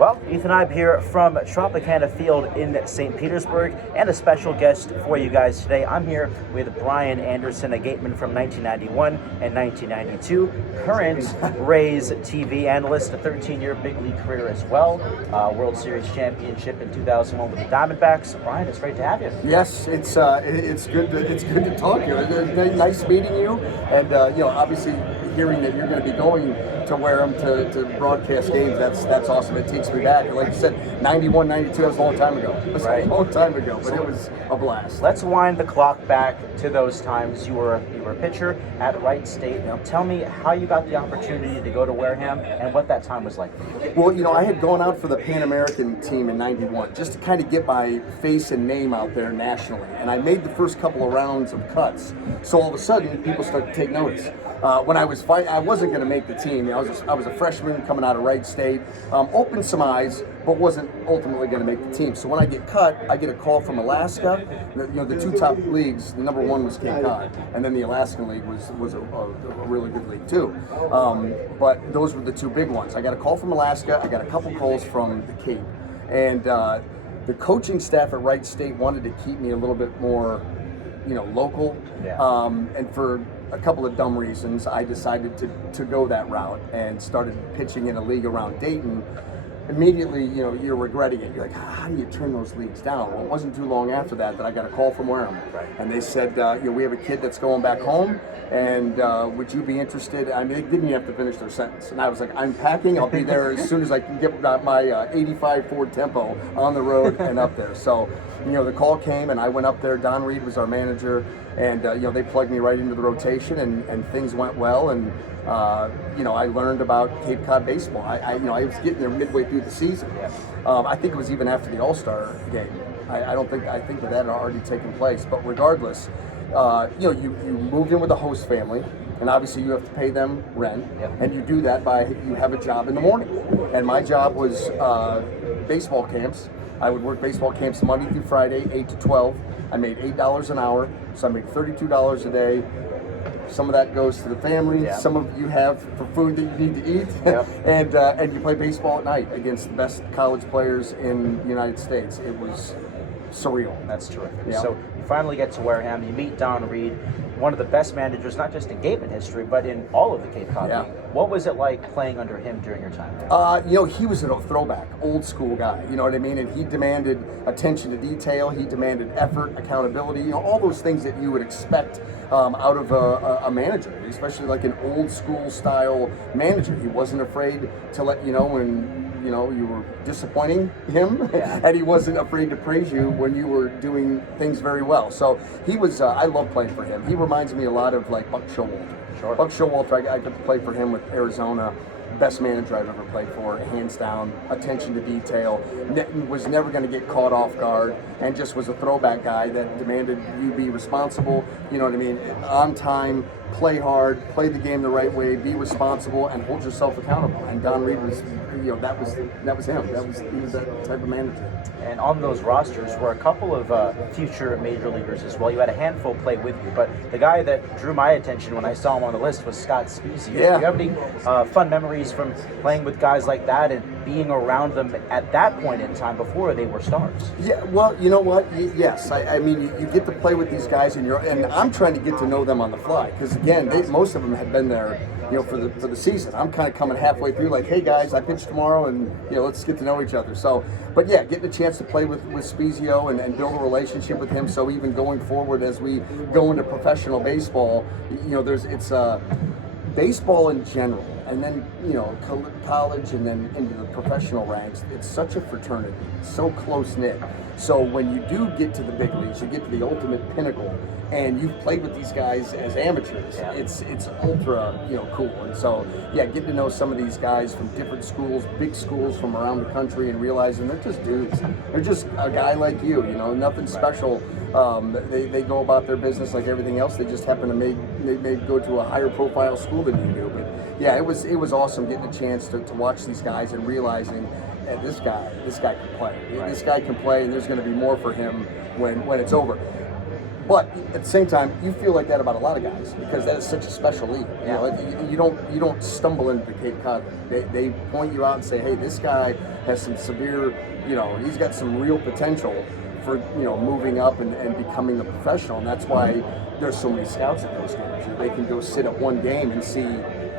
Well, Ethan Eibe here from Tropicana Field in St. Petersburg, and a special guest for you guys today. I'm here with Brian Anderson, a Gateman from 1991 and 1992, current Rays TV analyst, a 13-year big league career as well, World Series championship in 2001 with the Diamondbacks. Brian, it's great to have you. Yes, it's good to talk to you. It's nice meeting you, and obviously hearing that you're going to be going to Wareham to broadcast games, that's awesome. It takes me back. Like you said, 91, 92, that was a long time ago. It was a long time ago, but it was a blast. Let's wind the clock back to those times. You were a pitcher at Wright State. Now tell me how you got the opportunity to go to Wareham and what that time was like for you. Well, I had gone out for the Pan American team in 91 just to kind of get my face and name out there nationally. And I made the first couple of rounds of cuts. So all of a sudden, people started to take notice. When I was fighting, I wasn't going to make the team. I was a freshman coming out of Wright State, opened some eyes, but wasn't ultimately going to make the team. So when I get cut, I get a call from Alaska. The two top leagues, the number one was Cape Cod, and then the Alaskan League was a really good league too. But those were the two big ones. I got a call from Alaska. I got a couple calls from the Cape, and the coaching staff at Wright State wanted to keep me a little bit more, local, and for a couple of dumb reasons, I decided to go that route and started pitching in a league around Dayton. Immediately, you're regretting it. You're like, how do you turn those leagues down? Well, it wasn't too long after that I got a call from Wareham. And they said, we have a kid that's going back home, and would you be interested? I mean, they didn't even have to finish their sentence. And I was like, I'm packing. I'll be there as soon as I can get my 85 Ford Tempo on the road and up there. So, the call came, and I went up there. Don Reed was our manager, and they plugged me right into the rotation, and things went well. And I learned about Cape Cod baseball. I was getting there midway through the season. I think it was even after the All-Star game. I think that had already taken place. But regardless, you move in with a host family, and obviously you have to pay them rent, and you do that by you have a job in the morning. And my job was baseball camps. I would work baseball camps Monday through Friday, 8 to 12. I made $8 an hour, so I made $32 a day. Some of that goes to the family. Some of you have for food that you need to eat, and you play baseball at night against the best college players in the United States. It was surreal. That's terrific. So you finally get to Wareham. You meet Don Reed, one of the best managers, not just in Gatemen history, but in all of the Cape Cod League. What was it like playing under him during your time there? He was a throwback, old school guy, you know what I mean? And he demanded attention to detail, he demanded effort, accountability, all those things that you would expect out of a manager, especially like an old school style manager. He wasn't afraid to let you know when you were disappointing him, and he wasn't afraid to praise you when you were doing things very well. So he was, I love playing for him. He reminds me a lot of like Buck Showalter. Buck Showalter, I got to play for him with Arizona. Best manager I've ever played for, hands down, attention to detail, was never going to get caught off guard, and just was a throwback guy that demanded you be responsible, you know what I mean, on time, play hard, play the game the right way, be responsible, and hold yourself accountable. And Don Reed was, that was him. He was that type of manager. And on those rosters were a couple of future major leaguers as well. You had a handful play with you, but the guy that drew my attention when I saw him on the list was Scott Spiezio. Do you have any fun memories from playing with guys like that and being around them at that point in time before they were stars? Yeah, well, you know what? Yes, I mean, you get to play with these guys, and I'm trying to get to know them on the fly, because again, most of them had been there, for the season. I'm kind of coming halfway through, like, hey guys, I pitch tomorrow, and let's get to know each other. So, but yeah, getting a chance to play with Spiezio and build a relationship with him. So even going forward as we go into professional baseball, it's baseball in general, and then college, and then into the professional ranks. It's such a fraternity, so close knit. So when you do get to the big leagues, you get to the ultimate pinnacle, and you've played with these guys as amateurs. It's ultra cool. And so getting to know some of these guys from different schools, big schools from around the country, and realizing they're just dudes. They're just a guy like you. Nothing special. They go about their business like everything else. They just happen to may go to a higher profile school than you do. But yeah, it was awesome getting a chance to watch these guys and realizing this guy can play. This guy can play, and there's going to be more for him when it's over. But at the same time, you feel like that about a lot of guys because that is such a special league. Yeah. You don't stumble into the Cape Cod. They point you out and say, hey, this guy has some severe, he's got some real potential for moving up and becoming a professional. And that's why there's so many scouts at those games. They can go sit at one game and see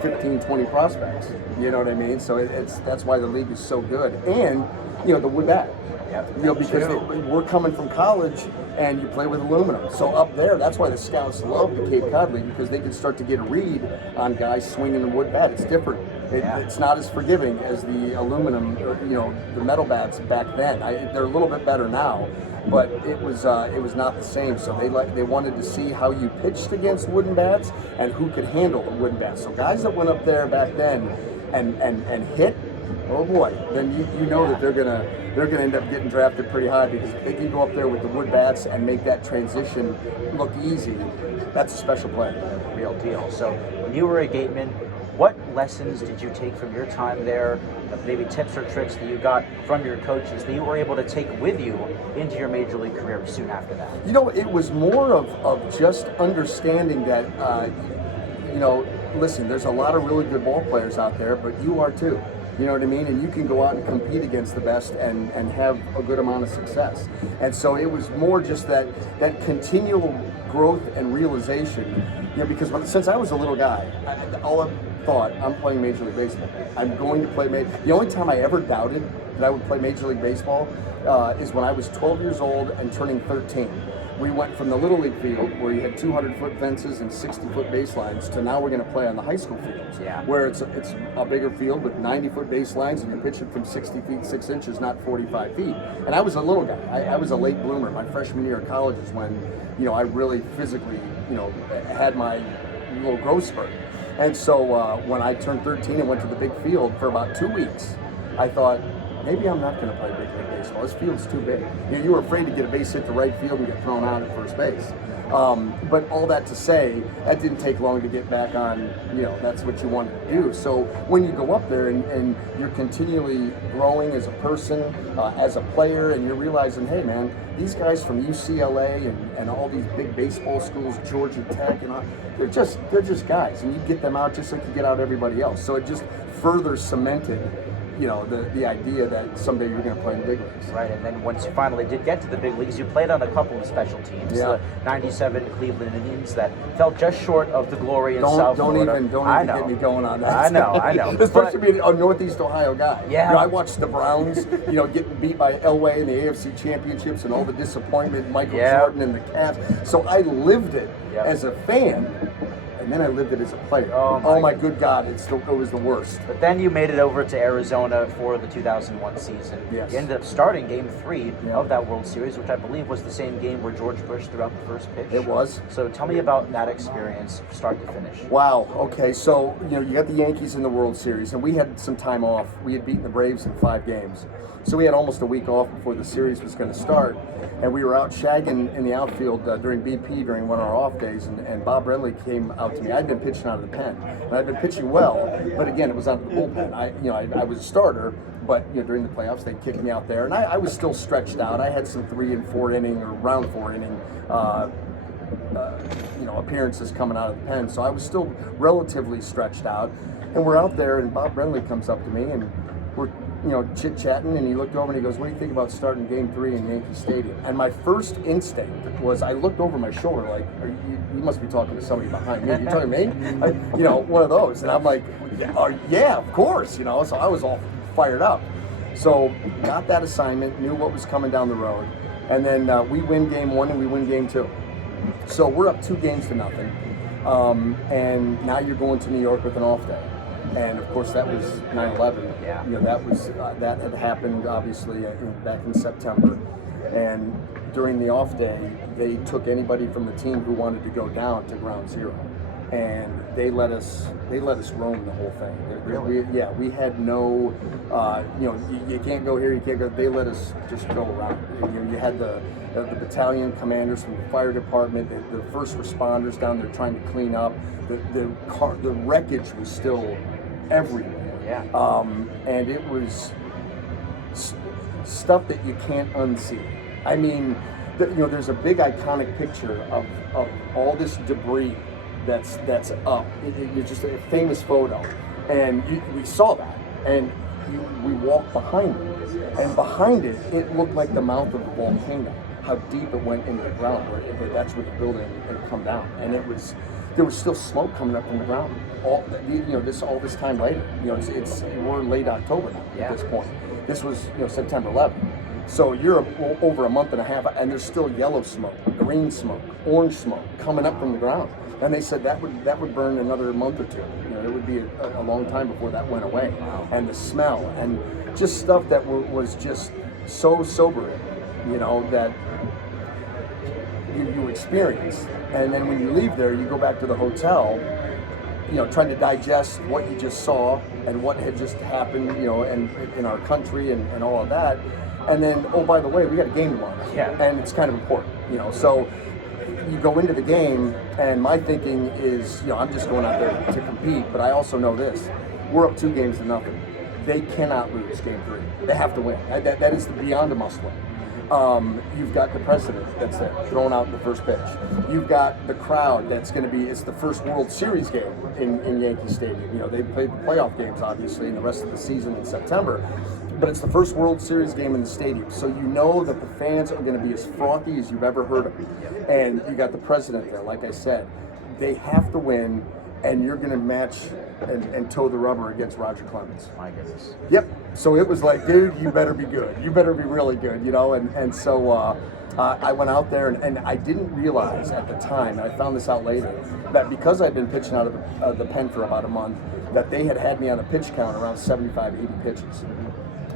15, 20 prospects. You know what I mean? So that's why the league is so good. And the wood bat. Yeah, Because we're coming from college and you play with aluminum. So up there, that's why the scouts love the Cape Cod League, because they can start to get a read on guys swinging a wood bat. It's different. It's not as forgiving as the aluminum, or, the metal bats back then. They're a little bit better now, but it was not the same. So they wanted to see how you pitched against wooden bats and who could handle the wooden bats. So guys that went up there back then and hit, oh boy, then you know that they're gonna end up getting drafted pretty high, because if they can go up there with the wood bats and make that transition look easy, that's a special play. Real deal. So when you were a Gateman, what lessons did you take from your time there, maybe tips or tricks that you got from your coaches that you were able to take with you into your major league career soon after that? It was more of just understanding that, listen, there's a lot of really good ball players out there, but you are too. You know what I mean? And you can go out and compete against the best and have a good amount of success. And so it was more just that continual growth and realization, because since I was a little guy, all I thought, I'm playing Major League Baseball. I'm going to play The only time I ever doubted that I would play Major League Baseball is when I was 12 years old and turning 13. We went from the Little League field, where you had 200-foot fences and 60-foot baselines, to now we're going to play on the high school fields, where it's a bigger field with 90-foot baselines, and you're pitching from 60 feet 6 inches, not 45 feet. And I was a little guy. I was a late bloomer. My freshman year of college is when I really physically had my little growth spurt. And so when I turned 13 and went to the big field for about 2 weeks, I thought, maybe I'm not going to play big league baseball. This field's too big. You were afraid to get a base hit to right field and get thrown out at first base. But all that to say, that didn't take long to get back on, that's what you wanted to do. So when you go up there and you're continually growing as a person, as a player, and you're realizing, hey man, these guys from UCLA and all these big baseball schools, Georgia Tech, they're just guys, and you get them out just like you get out everybody else. So it just further cemented the idea that someday you're going to play in the big leagues. Right, and then once you finally did get to the big leagues, you played on a couple of special teams. Yeah. The '97 Cleveland Indians that fell just short of the glory in South Florida. Don't even get me going on that. I know. Especially being a Northeast Ohio guy. Yeah. I watched the Browns, getting beat by Elway in the AFC Championships and all the disappointment, Michael Jordan and the Cavs. So I lived it as a fan. And then I lived it as a player. Oh my good God, it was the worst. But then you made it over to Arizona for the 2001 season. Yes. You ended up starting Game 3 of that World Series, which I believe was the same game where George Bush threw out the first pitch. It was. So tell me about that experience, start to finish. Wow. Okay. So you got the Yankees in the World Series, and we had some time off. We had beaten the Braves in 5 games, so we had almost a week off before the series was going to start. And we were out shagging in the outfield during BP during one of our off days, and Bob Brenly came out to me. I'd been pitching out of the pen, and I'd been pitching well, but again, it was out of the bullpen. I was a starter, but during the playoffs they kicked me out there, and I was still stretched out. I had some 3 and 4 inning or round 4 inning appearances coming out of the pen, so I was still relatively stretched out. And we're out there, and Bob Brenly comes up to me, and we're chit-chatting, and he looked over and he goes, what do you think about starting Game 3 in Yankee Stadium? And my first instinct was, I looked over my shoulder like, you must be talking to somebody behind me. You talking to me? One of those. And I'm like, yeah, of course, So I was all fired up. So got that assignment, knew what was coming down the road. And then we win Game 1 and we win Game 2. So we're up 2-0. And now you're going to New York with an off day. And of course, that was 9/11. Yeah. That had happened obviously back in September. And during the off day, they took anybody from the team who wanted to go down to ground zero, and they let us roam the whole thing. Really? We had no, you can't go here, you can't go. They let us just go around. You had the battalion commanders from the fire department, the first responders down there trying to clean up. The wreckage was still everywhere. Yeah. And it was stuff that you can't unsee. I mean, there's a big iconic picture of all this debris that's up. It's just a famous photo, and we saw that, and we walked behind it, and behind it, it looked like the mouth of a volcano. How deep it went into the ground, that's where the building had come down, and there was still smoke coming up from the ground. All this time later, we're late October now at this point. This was September 11th. So you're over a month and a half, and there's still yellow smoke, green smoke, orange smoke coming up from the ground. And they said that would burn another month or two. It would be a long time before that went away. And the smell and just stuff that was just so sobering, that you experience. And then when you leave there, you go back to the hotel, trying to digest what you just saw and what had just happened, and in our country and all of that. And then, oh, by the way, we got a game tomorrow. Yeah. And it's kind of important, So you go into the game, and my thinking is, I'm just going out there to compete, but I also know this. We're up 2-0. They cannot lose game 3. They have to win. That is beyond a must-win. You've got the president that's there, throwing out the first pitch. You've got the crowd that's going to be, it's the first World Series game in Yankee Stadium. They played the playoff games, obviously, and the rest of the season in September. But it's the first World Series game in the stadium. So you know that the fans are going to be as frothy as you've ever heard of them. And you got the president there, like I said. They have to win, and you're going to match and toe the rubber against Roger Clemens. My goodness. Yep. So it was like, dude, you better be good. You better be really good, And so I went out there, and I didn't realize at the time, and I found this out later, that because I'd been pitching out of the pen for about a month, that they had me on a pitch count around 75, 80 pitches.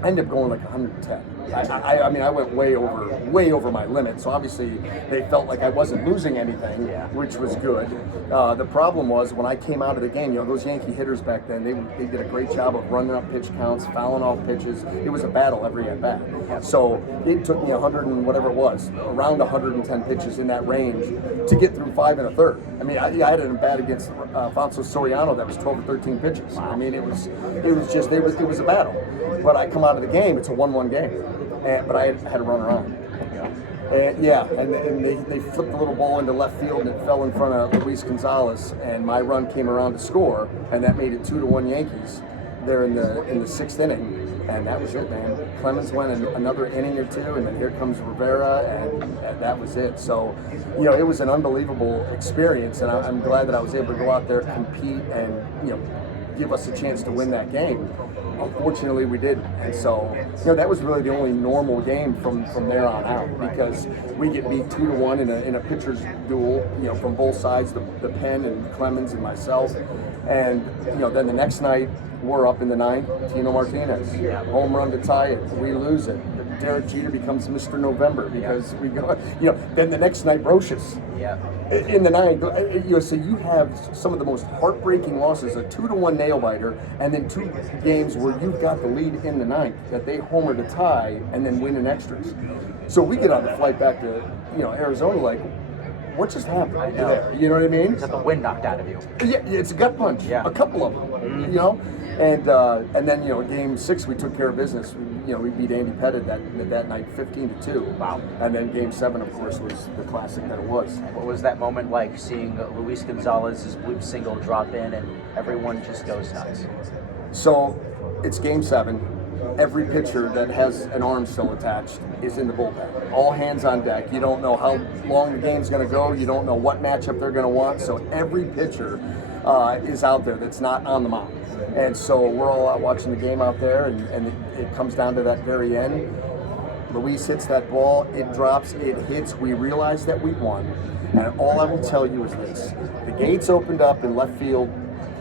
I ended up going like 110. I mean, I went way over my limit. So obviously, they felt like I wasn't losing anything, which was good. The problem was when I came out of the game. Those Yankee hitters back then, they did a great job of running up pitch counts, fouling off pitches. It was a battle every at bat. So it took me 100 and whatever it was, around 110 pitches in that range to get through 5 1/3. I mean, I had it in bat against Alfonso Soriano that was 12 or 13 pitches. I mean, it was a battle. But I come out of the game, it's a 1-1 game. But I had to run around. And they flipped the little ball into left field, and it fell in front of Luis Gonzalez, and my run came around to score, and that made it 2-1 Yankees there in the 6th inning. And that was it, man. Clemens went another inning or two, and then here comes Rivera, and that was it. So, it was an unbelievable experience, and I'm glad that I was able to go out there, compete, and give us a chance to win that game. Unfortunately, we didn't, and so that was really the only normal game from there on out, because we get beat 2-1 in a pitcher's duel, from both sides, the pen and Clemens and myself, and then the next night we're up in the 9th, Tino Martinez, home run to tie it, we lose it. Derek Jeter becomes Mr. November because we go, then the next night Brocious. In the 9th, so you have some of the most heartbreaking losses, a 2-1 nail biter, and then 2 games where you've got the lead in the 9th that they homer to tie and then win in extras. So we get on the flight back to Arizona like, what just happened there? You know what I mean? Got the wind knocked out of you. Yeah, it's a gut punch. A couple of them. And then game 6 we took care of business. We beat Andy Pettit that night 15-2. Wow. And then game 7, of course, was the classic that it was. What was that moment like, seeing Luis Gonzalez's bloop single drop in and everyone just goes nuts? So it's game 7. Every pitcher that has an arm still attached is in the bullpen. All hands on deck. You don't know how long the game's going to go. You don't know what matchup they're going to want. So every pitcher is out there that's not on the mound. And so we're all out watching the game out there, and it comes down to that very end. Luis hits that ball, it drops, it hits, we realize that we won. And all I will tell you is this. The gates opened up in left field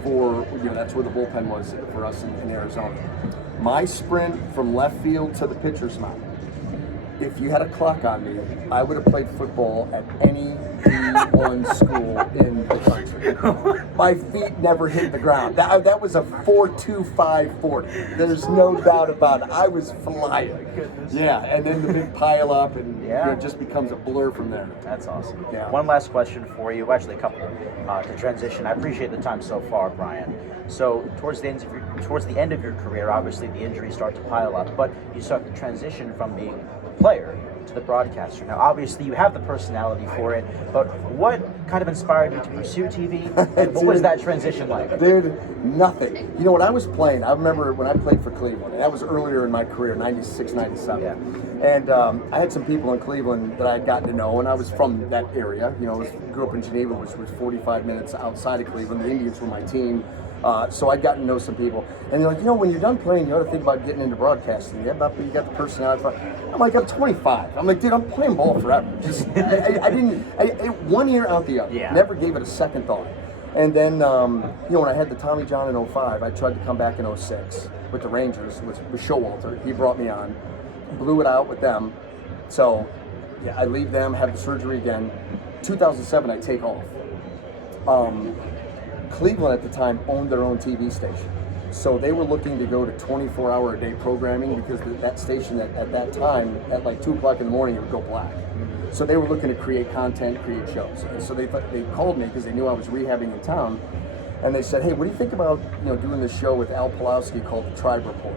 for, that's where the bullpen was for us in Arizona. My sprint from left field to the pitcher's mound, if you had a clock on me, I would have played football at any D1 school in the country. My feet never hit the ground. That was a 4.25 40. There's no doubt about it. I was flying. Yeah, and then the big pile up, and it just becomes a blur from there. That's awesome. Yeah. One last question for you, actually a couple, to transition. I appreciate the time so far, Brian. So towards the end of your career, obviously the injuries start to pile up, but you start to transition from being a player to the broadcaster. Now, obviously, you have the personality for it, but what kind of inspired you to pursue TV, and what was that transition like? Dude, nothing. You know, when I was playing, I remember when I played for Cleveland, and that was earlier in my career, 96, 97. Yeah. And I had some people in Cleveland that I had gotten to know, and I was from that area. You know, grew up in Geneva, which was 45 minutes outside of Cleveland. The Indians were my team. So I'd gotten to know some people. And they're like, you know, when you're done playing, you ought to think about getting into broadcasting. Yeah, but you got the personality. I'm like, I'm 25. I'm like, dude, I'm playing ball forever. Just, I didn't, 1 year out the other. Yeah. Never gave it a second thought. And then, you know, when I had the Tommy John in 05, I tried to come back in 06 with the Rangers, with Showalter. He brought me on, blew it out with them. So yeah, I leave them, have the surgery again. 2007, I take off. Cleveland at the time owned their own TV station. So they were looking to go to 24-hour-a-day programming because that station at that time, at like 2 o'clock in the morning, it would go black. So they were looking to create content, create shows. And so they called me because they knew I was rehabbing in town. And they said, hey, what do you think about doing this show with Al Pulowski called The Tribe Report?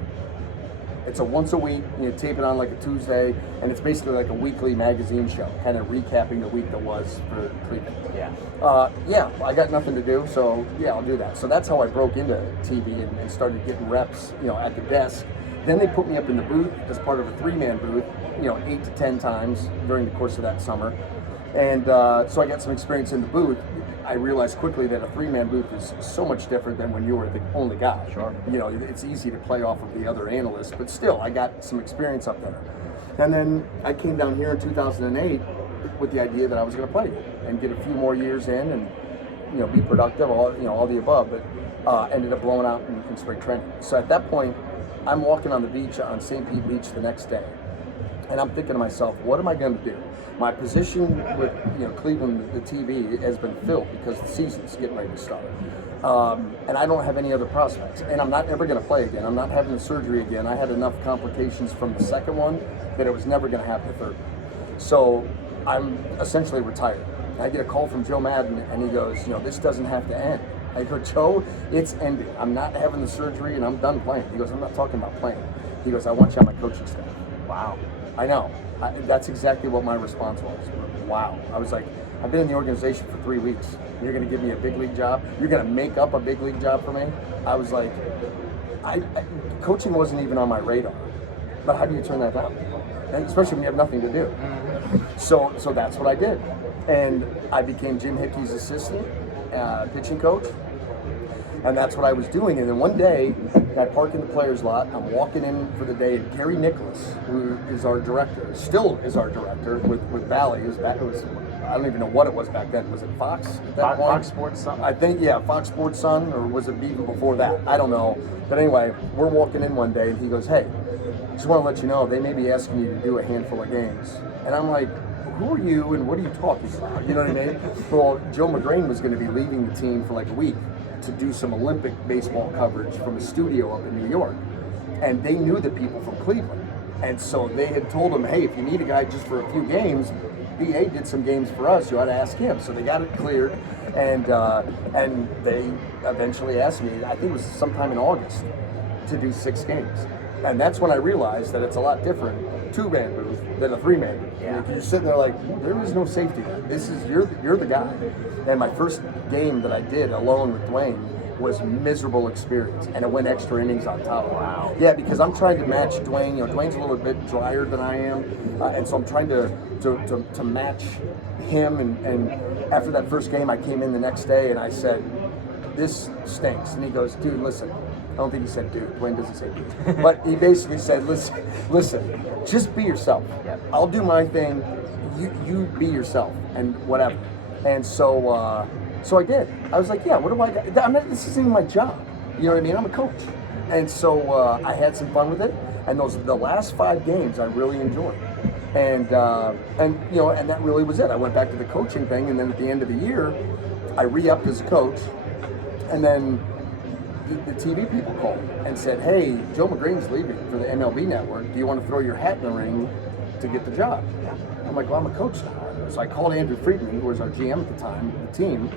It's a once a week, tape it on like a Tuesday, and it's basically like a weekly magazine show, kind of recapping the week that was for Cleveland. Yeah, I got nothing to do, so yeah, I'll do that. So that's how I broke into TV and started getting reps, at the desk. Then they put me up in the booth as part of a 3-man booth, 8 to 10 times during the course of that summer. And so I got some experience in the booth. I realized quickly that a 3-man booth is so much different than when you were the only guy. Sure. It's easy to play off of the other analysts, but still, I got some experience up there. And then I came down here in 2008 with the idea that I was going to play and get a few more years in and, be productive, all the above, but ended up blowing out in spring training. So at that point, I'm walking on the beach on St. Pete Beach the next day, and I'm thinking to myself, what am I going to do? My position with Cleveland, the TV, has been filled because the season's getting ready to start. And I don't have any other prospects. And I'm not ever going to play again. I'm not having the surgery again. I had enough complications from the second one that it was never going to happen the third. So I'm essentially retired. I get a call from Joe Madden, and he goes, this doesn't have to end. I go, Joe, it's ending. I'm not having the surgery, and I'm done playing. He goes, I'm not talking about playing. He goes, I want you on my coaching staff. Wow. I know. That's exactly what my response was. Wow. I was like, I've been in the organization for 3 weeks. You're going to give me a big league job? You're going to make up a big league job for me? I was like, coaching wasn't even on my radar. But how do you turn that down? And especially when you have nothing to do. So that's what I did. And I became Jim Hickey's assistant, pitching coach. And that's what I was doing. And then one day, I park in the players' lot. I'm walking in for the day. And Gary Nicholas, who is our director, still is our director with Valley. I don't even know what it was back then. Was it Fox at that point? Fox Sports Sun? I think, yeah, Fox Sports Sun, or was it even before that? I don't know. But anyway, we're walking in one day, and he goes, hey, just want to let you know, they may be asking you to do a handful of games. And I'm like, who are you, and what are you talking about? You know what I mean? Well, Joe McGrain was going to be leaving the team for like a week to do some Olympic baseball coverage from a studio up in New York. And they knew the people from Cleveland. And so they had told him, hey, if you need a guy just for a few games, BA did some games for us, you ought to ask him. So they got it cleared, and they eventually asked me, I think it was sometime in August, to do 6 games. And that's when I realized that it's a lot different, 2-man booth, than a 3-man booth. Yeah. You're sitting there like, there is no safety net. This is, you're the guy. And my first game that I did alone with Dwayne was miserable experience, and it went extra innings on top of it. Wow. Yeah, because I'm trying to match Dwayne. Dwayne's a little bit drier than I am, and so I'm trying to match him. And after that first game, I came in the next day and I said, this stinks. And he goes, dude, listen. I don't think he said dude. Dwayne doesn't say dude. But he basically said, listen, just be yourself. Yep. I'll do my thing. You be yourself and whatever. And so I did. I was like, yeah, what do I got? This isn't even my job. You know what I mean? I'm a coach. And so I had some fun with it. And the last 5 games I really enjoyed. And and that really was it. I went back to the coaching thing, and then at the end of the year, I re-upped as a coach, and then the TV people called and said, "Hey, Joe McGrane's leaving for the MLB Network. Do you want to throw your hat in the ring to get the job?" I'm like, "Well, I'm a coach now." So I called Andrew Friedman, who was our GM at the time, the team,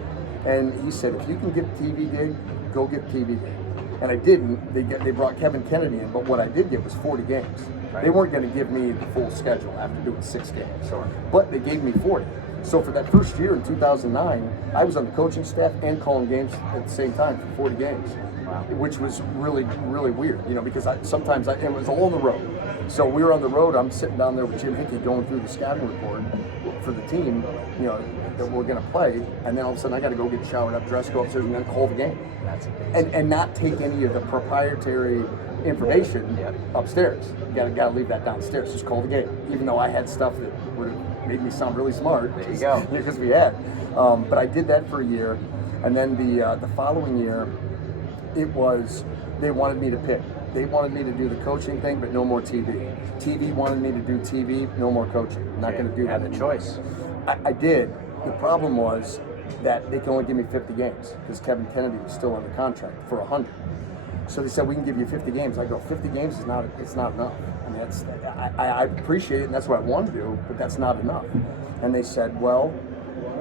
and he said, "If you can get a TV gig, go get a TV gig." And I didn't. They brought Kevin Kennedy in, but what I did get was 40 games. Right. They weren't going to give me the full schedule after doing 6 games. Sure. But they gave me 40. So for that first year in 2009, I was on the coaching staff and calling games at the same time for 40 games. Wow. Which was really, really weird, because sometimes it was all on the road. So we were on the road. I'm sitting down there with Jim Hickey going through the scouting report for the team, that we're going to play, and then all of a sudden I got to go get showered up, dressed, go upstairs, and then call the game. That's amazing. And not take any of the proprietary information upstairs. You got to leave that downstairs. Just call the game. Even though I had stuff that would have made me sound really smart. There you go. Because we had. But I did that for a year, and then the following year, they wanted me to pick. They wanted me to do the coaching thing, but no more TV. TV wanted me to do TV, no more coaching. I'm not going to do that. You had the choice. I did. The problem was that they can only give me 50 games because Kevin Kennedy was still under contract for 100. So they said, "We can give you 50 games." I go, 50 games is not. It's not enough. I mean, I appreciate it, and that's what I want to do, but that's not enough. And they said, "Well,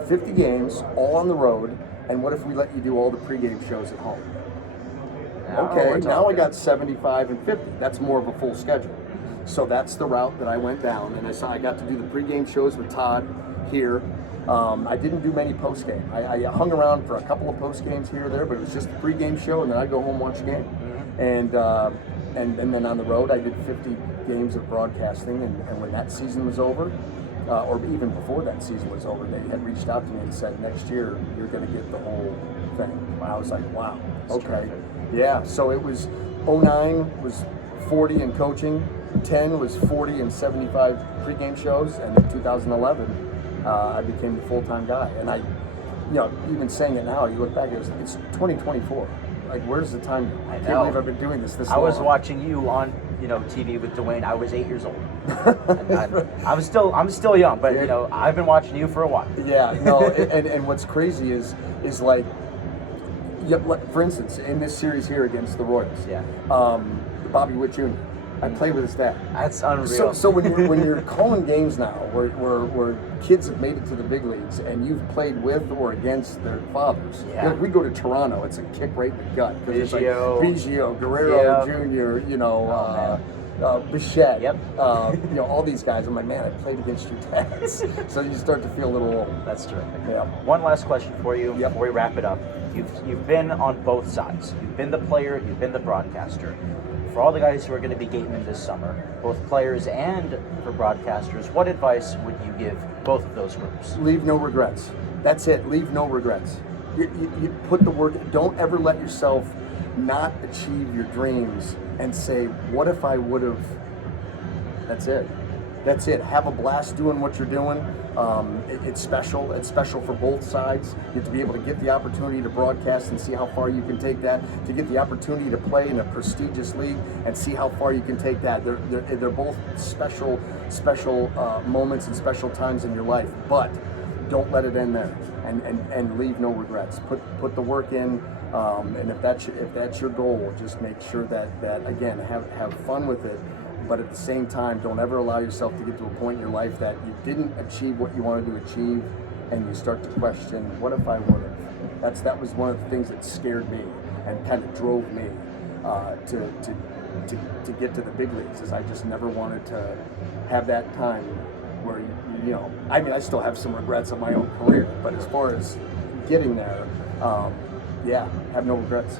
50 games, all on the road, and what if we let you do all the pregame shows at home?" Okay, now I got 75 and 50. That's more of a full schedule. So that's the route that I went down, and I got to do the pregame shows with Todd here. I didn't do many postgame. I hung around for a couple of postgames here or there, but it was just the pregame show, and then I'd go home and watch the game. And then on the road, I did 50 games of broadcasting, and when that season was over, or even before that season was over, they had reached out to me and said, "Next year, you're going to get the whole thing." And I was like, "Wow, okay." Yeah, so it was 09 was 40 in coaching, 10 was 40 and 75 pregame shows, and in 2011, I became the full-time guy. And I, even saying it now, you look back, it's 2024. Like, where's the time? I can't believe I've been doing this long. I was watching you on, TV with Dwayne. I was 8 years old. I'm still young, but I've been watching you for a while. Yeah, no, and what's crazy is like, for instance, in this series here against the Royals, Bobby Witt Jr., I played with his dad. That's unreal. So when you're calling games now, where kids have made it to the big leagues, and you've played with or against their fathers, we go to Toronto, it's a kick right in the gut because it's like Biggio, Guerrero Jr., Bichette, all these guys. I'm like, man, I played against your dads. So you start to feel a little old. That's terrific. Yeah. One last question for you before we wrap it up. You've been on both sides. You've been the player. You've been the broadcaster. For all the guys who are going to be Gatemen this summer, both players and for broadcasters, what advice would you give both of those groups? Leave no regrets. That's it. Leave no regrets. You put the work. Don't ever let yourself not achieve your dreams and say, "What if I would have?" That's it. That's it. Have a blast doing what you're doing. It's special. It's special for both sides. You have to be able to get the opportunity to broadcast and see how far you can take that. To get the opportunity to play in a prestigious league and see how far you can take that. They're both special moments and special times in your life. But don't let it end there, and leave no regrets. Put the work in, and if that's your goal, just make sure that again have fun with it. But at the same time, don't ever allow yourself to get to a point in your life that you didn't achieve what you wanted to achieve, and you start to question, what if I would have? That was one of the things that scared me and kind of drove me to get to the big leagues, is I just never wanted to have that time where, I still have some regrets of my own career, but as far as getting there, have no regrets.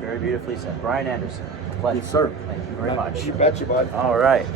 Very beautifully said. Brian Anderson. Pleasure. Yes, sir. Thank you very much. You betcha, bud. All right.